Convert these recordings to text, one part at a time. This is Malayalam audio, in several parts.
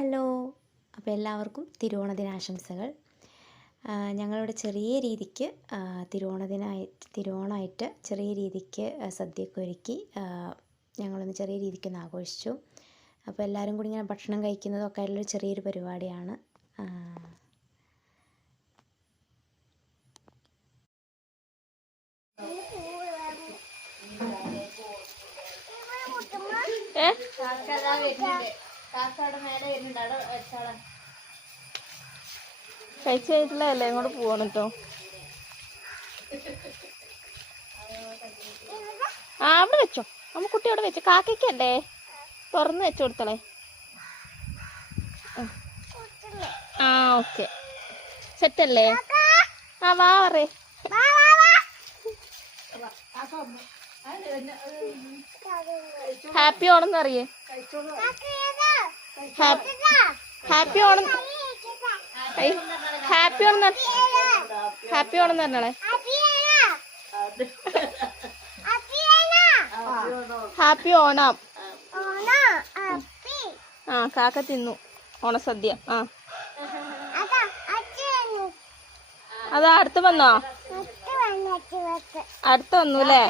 ഹലോ. അപ്പോൾ എല്ലാവർക്കും തിരുവോണ ദിനാശംസകൾ ഞങ്ങളിവിടെ ചെറിയ രീതിക്ക് തിരുവോണദിനായി തിരുവോണമായിട്ട് ചെറിയ രീതിക്ക് സദ്യയൊക്കെ ഒരുക്കി ഞങ്ങളൊന്ന് ചെറിയ രീതിക്ക് ഒന്ന് ആഘോഷിച്ചു. അപ്പോൾ എല്ലാവരും കൂടി ഇങ്ങനെ ഭക്ഷണം കഴിക്കുന്നതൊക്കെ ആയിട്ടുള്ള ചെറിയൊരു പരിപാടിയാണ്. ആ, ഏ കഴിച്ചു കഴിഞ്ഞിട്ടില്ലല്ലേ ഇങ്ങോട്ട് പോവാണ് കേട്ടോ ആ അവിടെ വെച്ചോ. നമ്മ കുട്ടി അവിടെ വെച്ചോ. കാക്കയ്ക്കല്ലേ തുറന്ന് വെച്ചു കൊടുത്തളേ. ആ. ഓക്കെ. സെറ്റല്ലേ? ആ വാ പറയേ. Happy Onam അറിയേ happy Onam. Happy Onam happy Onam എന്ന് പറഞ്ഞോളെ. ഹാപ്പി ഓണം. ആ കാക്ക തിന്നു. ഓണസദ്യ. ആ. അതാ അടുത്ത് വന്നോ? അടുത്ത് വന്നു അല്ലേ?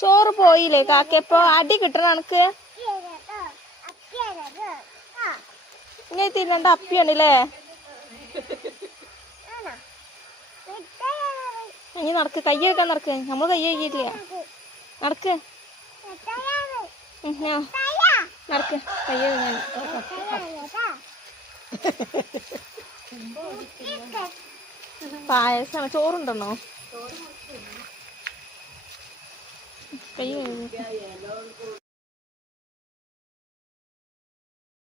ചോറ് പോയില്ലേ കാക്കയപ്പോ അടി കിട്ടണ എനക്ക് ഇങ്ങനെ തിന്നണ്ട അപ്പിയാണല്ലേ? ഇനി നടക്ക് കൈ വെക്കാൻ നടക്ക്. നമ്മൾ കൈ കഴിക്കില്ല നടക്ക്. നടക്ക് കൈ വെക്കാൻ പായസം ചോറുണ്ടെന്നോ കയ്യോ.